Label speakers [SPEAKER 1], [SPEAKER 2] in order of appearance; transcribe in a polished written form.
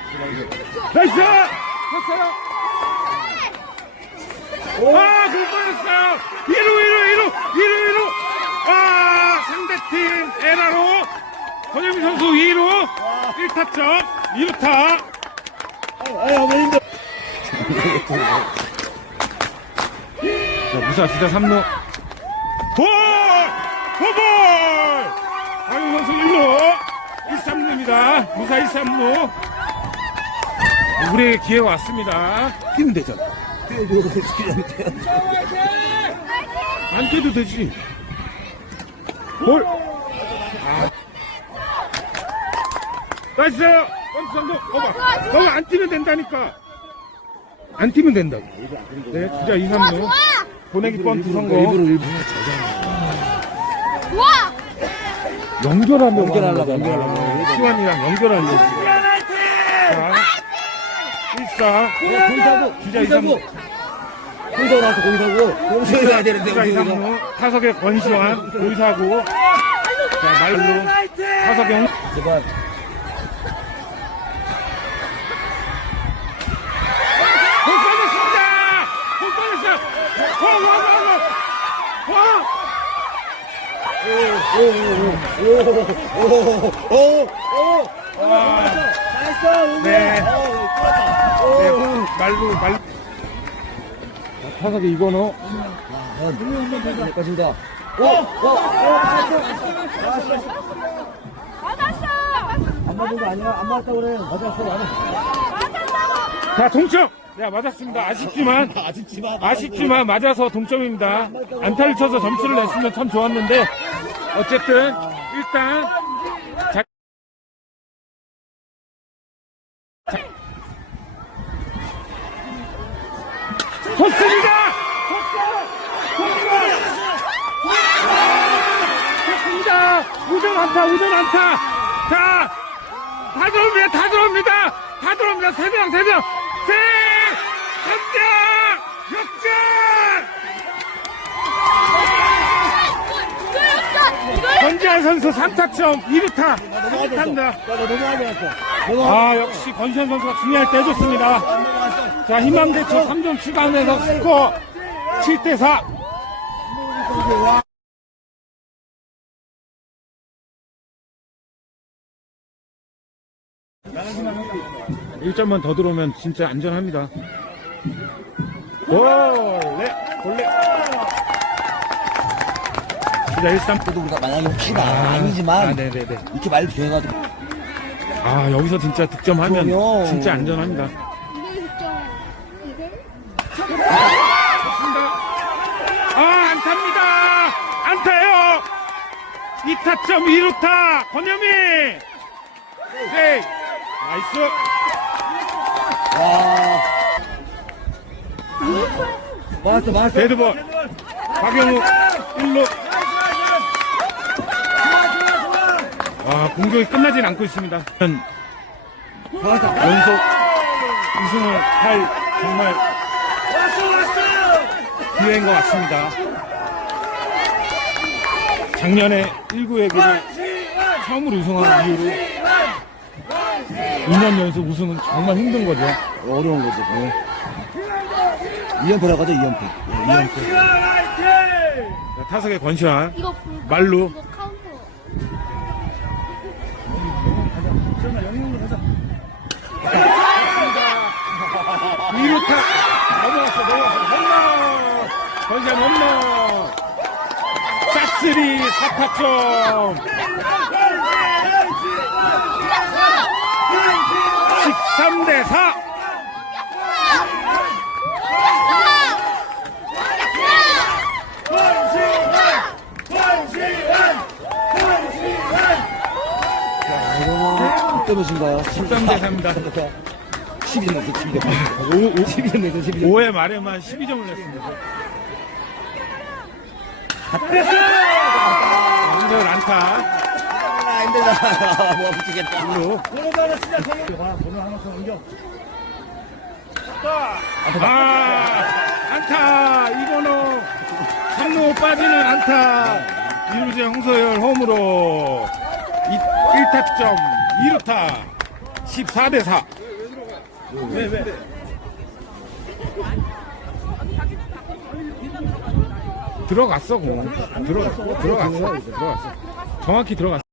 [SPEAKER 1] 나이스! 쳤어요! 아, 공 떨어졌어요! 1루! 아, 상대팀 에라로 권영민 선수 2루 1타점 2루타. 자, 무사 주자 3루. 볼! 박용 선수 1루 1-3루입니다. 무사 1-3루. 우리의 기회가 왔습니다. 뛰면 되잖아. 안 뛰어도 되지. 볼! 아. 나이스! 번트 성공! 너가 안 뛰면 된다니까! 안 뛰면 된다고. 네, 주자 2-3루. 보내기 번트 성공. 연결하려고. 시완이랑 연결하려고. 자, 1-4.
[SPEAKER 2] 공사고.
[SPEAKER 1] 주자 2-3루.
[SPEAKER 2] 공사고 나왔어, 공사고 해야 되는데.
[SPEAKER 1] 주자 2-3루. 타석의 권시환. 공사고. 자, 말로. 타석의
[SPEAKER 2] 제발.
[SPEAKER 1] 네. 말로. 타석에 이건호.
[SPEAKER 2] 빠진다.
[SPEAKER 3] 맞았어!
[SPEAKER 2] 안 맞은 거 아니야? 안 맞았다고 그래. 맞았어, 나는.
[SPEAKER 1] 자, 동점! 네, 맞았습니다. 아쉽지만 맞아서 동점입니다. 안타를 쳐서 점수를 냈으면 참 좋았는데, 어쨌든, 일단, 좋습니다! 좋습니다! 우전 안타! 자, 다 들어옵니다! 세 명! 3점! 역전! 권지환 선수 3타점 2루타. 감사합니다. 아, 역시 권지환 선수가 중요할 때 해줬습니다. 자, 희망대처 3점 추가하면서 스코어 7-4. 1점만 더 들어오면 진짜 안전합니다. 볼래. 주자 1-3.
[SPEAKER 2] 우리가 만약에 혹시나 아니지만
[SPEAKER 1] 네네네.
[SPEAKER 2] 이렇게 말 조용하지.
[SPEAKER 1] 아, 여기서 진짜 득점하면
[SPEAKER 2] 그럼요.
[SPEAKER 1] 진짜 안전합니다. 아, 안타입니다. 안타예요. 2타점 2루타 권영민. 네. 나이스.
[SPEAKER 2] 맞았어.
[SPEAKER 1] 데드볼. 박영우 1루. 아, 공격이 끝나진 않고 있습니다. 연속 우승을 할 정말 기회인 것 같습니다. 작년에 19회기를 처음으로 우승한 이후로 2년 연속 우승은 정말 힘든 거죠.
[SPEAKER 2] 어려운 거죠. 2연패라고 하죠, 2연패. 2연패.
[SPEAKER 1] 자, 타석의 권시환
[SPEAKER 3] 이거
[SPEAKER 1] 말로.
[SPEAKER 3] 이거 카운터.
[SPEAKER 1] 2루타 넘어갔어. 홈런. 권시환 홈런. 싹쓸이 4타점 13-4.
[SPEAKER 2] 때문이신가요?
[SPEAKER 1] 13-4입니다.
[SPEAKER 2] 12점 냈어, 12점. 12점 냈어, 12점.
[SPEAKER 1] 5회 말에만 12점을 냈습니다. 오늘 안타.
[SPEAKER 2] 힘들다. 뭐가 붙이겠다.
[SPEAKER 1] 안타. 이건호 3루 빠지는 안타. 이루재 홍서열 홈으로 1타점 2루타 14-4. 들어갔어 공. 들어갔어. 정확히 들어갔어.